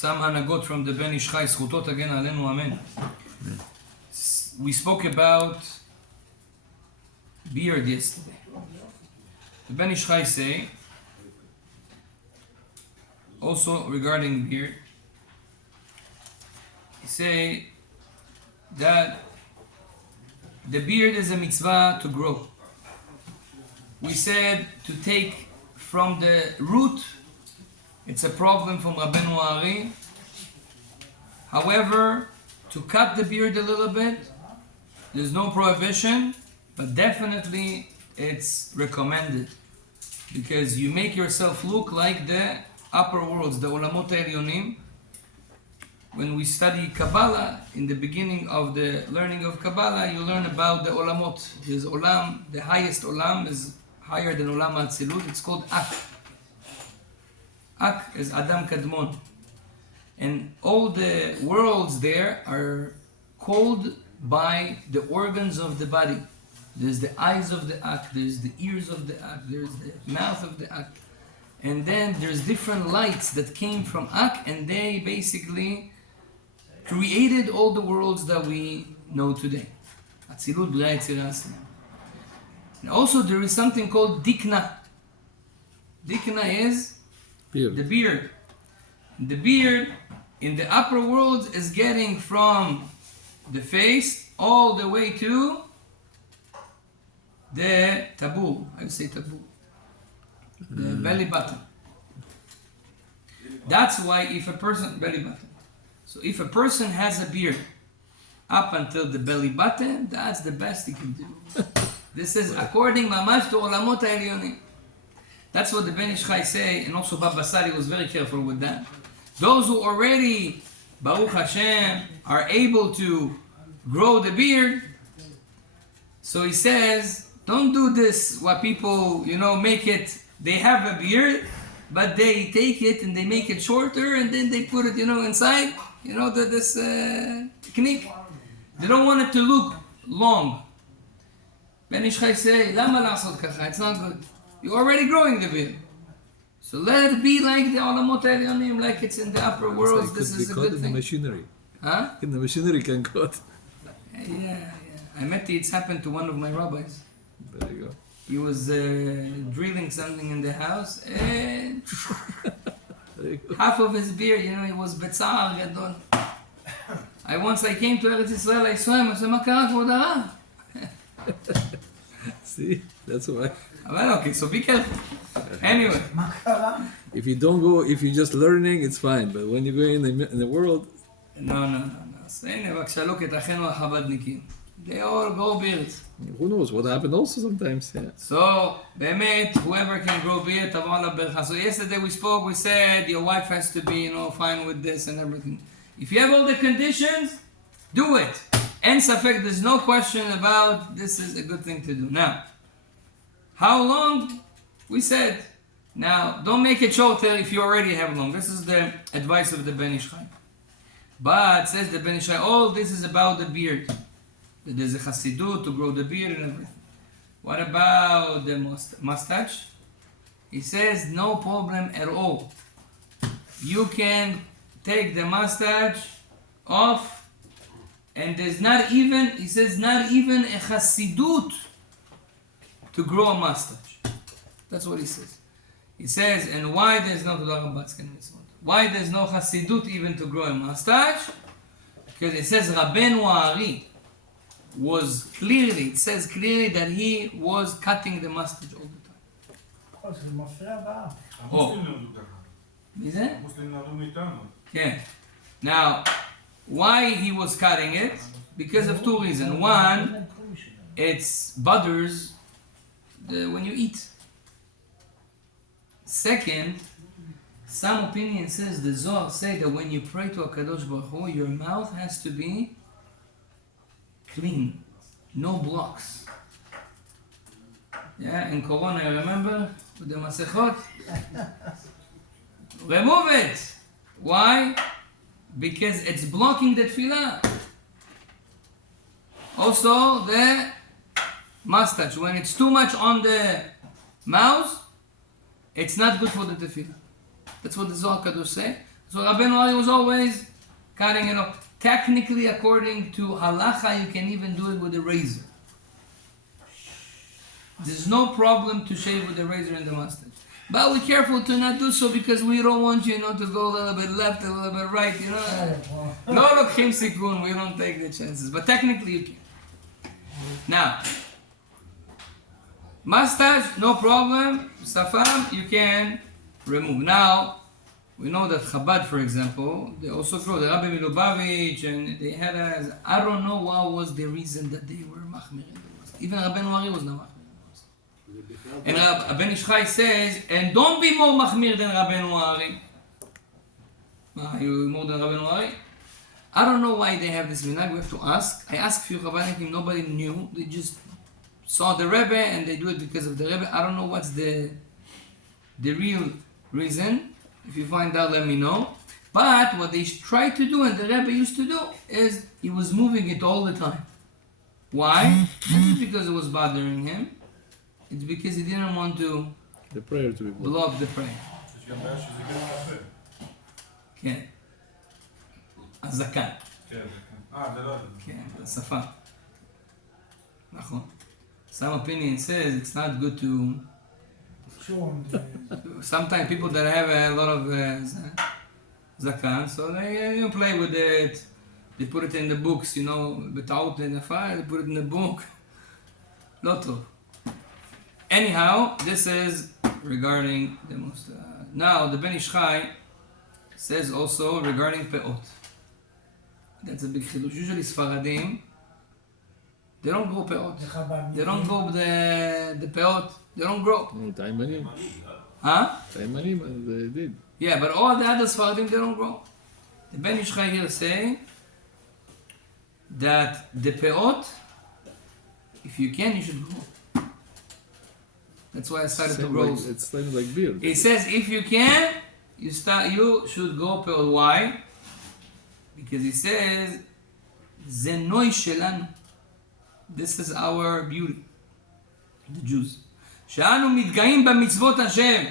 some hanagot from the Ben Ish Chai, zchutot again alenu amen. We spoke about beard yesterday. The Ben Ish Chai say, also regarding beard, he say that the beard is a mitzvah to grow. We said to take from the root, it's a problem from Rabbeinu Ari. However, to cut the beard a little bit, there's no prohibition, but definitely it's recommended. Because you make yourself look like the upper worlds, the Olamot Elyonim. When we study Kaballah, in the beginning of the learning of Kaballah, you learn about the Olamot. There's Olam, the highest Olam is higher than Olam HaTzilut, it's called Ak. Ak is Adam Kadmon. And all the worlds there are called by the organs of the body. There's the eyes of the Ak, there's the ears of the Ak, there's the mouth of the Ak. And then there's different lights that came from Ak, and they basically created all the worlds that we know today. Atzilut, Bria, Yetzirah, Asya. And also there is something called Dikna. Dikna is beard. The beard. The beard in the upper worlds is getting from the face all the way to the taboo. I would say taboo. The belly button. That's why if a person, belly button. So if a person has a beard up until the belly button, that's the best he can do. This is according mamash to Olamot HaElyonim. That's what the Ben Ish Chai say, and also Baba Sari was very careful with that. Those who already, Baruch Hashem, are able to grow the beard, so he says, don't do this, what people, make it, they have a beard, but they take it and they make it shorter and then they put it, inside, this technique. They don't want it to look long. Ben Ish Chai say, Lama la'asot kacha, it's not good. You're already growing the beard. So let it be like the Olamot Elyonim, like it's in the upper worlds. This is a good thing. In the machinery. Huh? In the machinery can cut. Yeah. I met it's happened to one of my rabbis. There you go. He was drilling something in the house, and half of his beard, he was betzar gadol. I came to Eretz Yisrael, I saw him, I said, "Ma kara kvod harav?" See, that's why. Well, okay, so be careful. Anyway. If you don't go, if you're just learning, it's fine. But when you go in the world... No. So הנה, בבקשה, look at אחינו החבדניקים. They all grow beards. Who knows what happened also sometimes, yeah. So, באמת, whoever can grow beard, תבוא עליו ברכה. So yesterday we spoke, we said your wife has to be, fine with this and everything. If you have all the conditions, do it. And safek, there's no question about this is a good thing to do. Now, how long? We said. Now, don't make it shorter if you already have long. This is the advice of the Ben Ish Chai. But, says the Ben Ish Chai, all this is about the beard. That there's a chassidut to grow the beard and everything. What about the mustache? He says, no problem at all. You can take the mustache off, and there's not even, he says, not even a chassidut to grow a mustache. That's what he says. He says, and why there's no why there's no chassidut even to grow a mustache? Because it says Rabbeinu Ari was clearly, it says clearly that he was cutting the mustache all the time. זה מפריע באף. המוסלמים למדו ככה. מי זה? המוסלמים למדו מאיתנו. כן. Now, why he was cutting it? Because of two reasons. One, it's bothers when you eat. Second, some opinion says, the Zohar say that when you pray to HaKadosh Baruch Hu, your mouth has to be clean, no blocks. Yeah, in Corona, remember? With the Masechot? Remove it! Why? Because it's blocking the tefillah. Also, the mustache. When it's too much on the mouth, it's not good for the tefillah. That's what the Zohar Kadosh say. So Rabbeinu Ari was always cutting it off. Technically, according to halacha, you can even do it with a razor. There's no problem to shave with a razor and the mustache. But we're careful to not do so because we don't want you know, to go a little bit left, a little bit right, you know. No lokhim sikun, we don't take the chances. But technically you can. Now, mustache, no problem. Safam, you can remove. Now, we know that Chabad, for example, they also grow the Rabbi Milubavitch, and they had a, I don't know what was the reason that they were machmir in the mustache. Even Rabbeinu Ari was not machmir. And Rabbi Ish Chai says, and don't be more machmir than Rabbeinu Ari. Are you more than Rabbeinu Ari? I don't know why they have this minhag. We have to ask. I asked few Chabadnikim, nobody knew. They just saw the Rebbe and they do it because of the Rebbe. I don't know what's the real reason. If you find out, let me know. But what they tried to do and the Rebbe used to do is he was moving it all the time. Why? Not just because it was bothering him. It's because he didn't want to The prayer to be blocked. block the prayer. כן. הזקן. כן, זה לא... כן, זה שפה. נכון. Some opinion says it's not good to... Sometimes people that have a lot of zakan, so they play with it. They put it in the books, you know, without in the fire, they put it in the book. Not true. Anyhow, this is regarding the most. Now, the Ben Ish Chai says also regarding peot. That's a big chidush. Usually, Sfaradim, they don't grow peot. They don't grow the peot. They don't grow. No, Taimanim. Huh? Taimanim, they did. Yeah, but all the other Sfaradim, they don't grow. The Ben Ish Chai here say that the peot, if you can, you should grow. That's why I started to grow. It's like beard. It says if you can, you should go peot. Why? Because he says, Zenoi shelanu. This is our beauty, the Jews. שאנו מתגאים במצוות השם.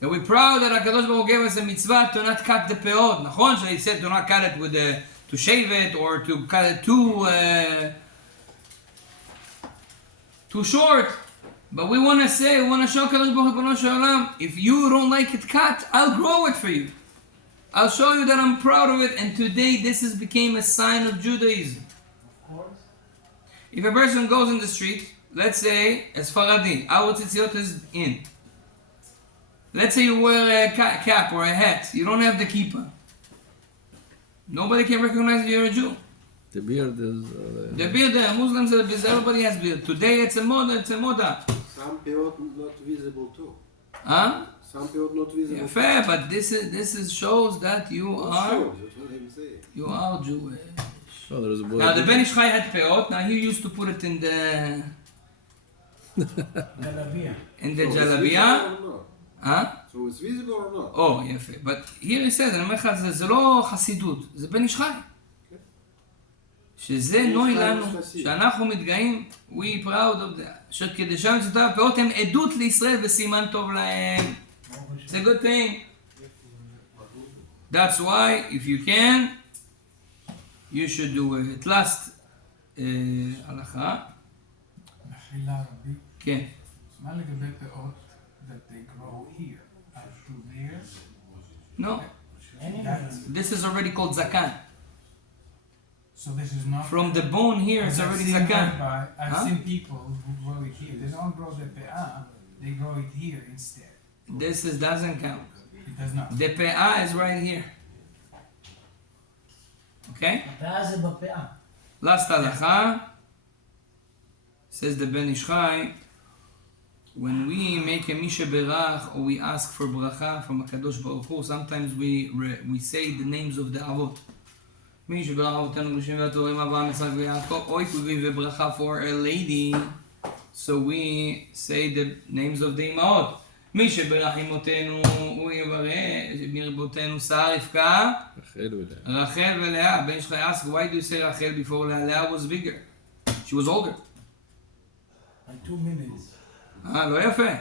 And we're proud that HaKadosh Baruch Hu gave us a mitzvah to not cut the peot. נכון? He said to not cut it with to shave it or to cut it too short. But we want to say, we want to show HaKadosh Baruch Hu, Ribono Shel Olam, if you don't like it cut, I'll grow it for you. I'll show you that I'm proud of it. And today this has became a sign of Judaism. Of course. If a person goes in the street, let's say, as Faradi, our tzitziot is in. Let's say you wear a cap or a hat. You don't have the kippah. Nobody can recognize you're a Jew. The beard is... The beard, the Muslims, everybody has beard. Today it's a moda, Some peot not visible too. Huh? Some peot not visible. Yeah, fair, but this is shows that you are Sure, that's what I'm saying. you are Jewish. Oh, there's a boy. Now the Ben Ish Chai had peot. Now he used to put it in the גלביה. So it's jalabiyah. visible or not? Huh? So it's visible or not? או, יפה. But here he says, אני אומר לך, זה לא חסידות, זה בן איש חי. שזה נוי לנו, שאנחנו מתגאים, we proud of that. שכדי שם מצוותיו הפאות הם עדות לישראל וסימן טוב להם. It's a good thing. That's why, if you can, you should do it. Last הלכה. מחילה רבי, כן. מה לגבי פאות that they grow here? Are to there? No. This is already called zakan. So this is not... From the bone here, it's I've already seen zakan. Rabbi, I've Huh? seen people who grow it here. They don't grow the pe'ah, they grow it here instead. This doesn't count. It does not. The pe'ah is right here. Okay? הפאה זה בפאה. Last halacha says the Ben Ish Chai, when we make a misha berach or we ask for bracha from HaKadosh Baruch Hu, sometimes we say the names of the avot. Misha berach avotenu rishim v'atorim Avraham Yitzchak v'Yaakov. Or if we give a bracha for a lady, so we say the names of the imaot. Misha berach imotenu u'yivareh mirbotenu Sarah Rivka רחל ולאה. Rachel ולאה. Ben Ish Chai asked, why do you say Rachel before Leah? Leah was bigger. She was older. By 2 minutes. לא יפה.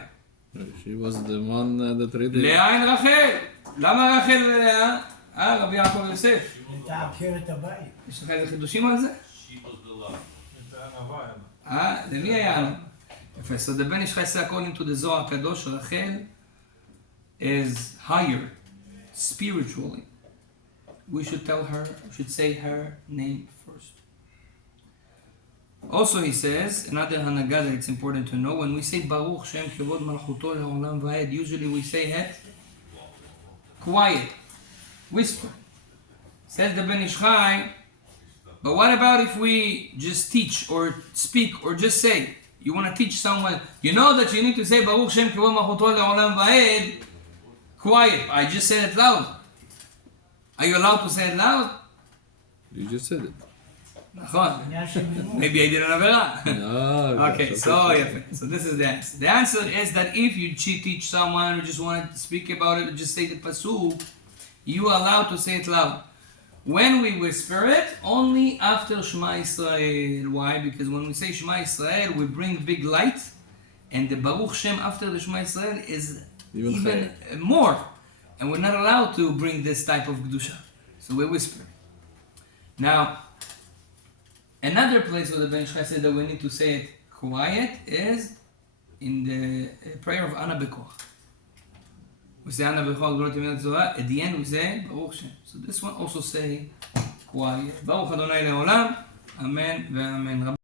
She was the one that read it. לאה אין רחל. למה רחל ולאה? רבי יעקב יוסף. הייתה עקרת הבית. יש לך איזה חידושים על זה? למי היה לנו? יפה, so the Ben Ish Chai said according to the Zohar Kadosh, Rachel is higher spiritually. We should tell her, we should say her name first. Also he says, another hanaga that it's important to know, when we say Baruch Shem Kevod Malchuto Le'olam Va'ed, usually we say it quiet, whisper. Says the Ben Ish Chai, but what about if we just teach or speak or just say? You want to teach someone, you know that you need to say Baruch Shem Kevod Malchuto Le'olam Va'ed, quiet. I just said it loud. Are you allowed to say it loud? You just said it. נכון. עניין של מימון. Maybe I did an עבירה. Okay, So this is the answer. The answer is that if you teach someone or just want to speak about it or just say the pasuk, you are allowed to say it loud. When we whisper it, only after Shema Yisrael. Why? Because when we say Shema Yisrael, we bring big light, and the Baruch Shem after the Shema Yisrael is even more. And we're not allowed to bring this type of Kedusha. So we whisper. Now, another place where the Ben Ish Chai said that we need to say it quiet is in the prayer of Ana Bekoch. We say Ana Bekoch, at the end we say Baruch Shem. So this one also say quiet. Baruch Adonai Le'olam. Amen ve'amen.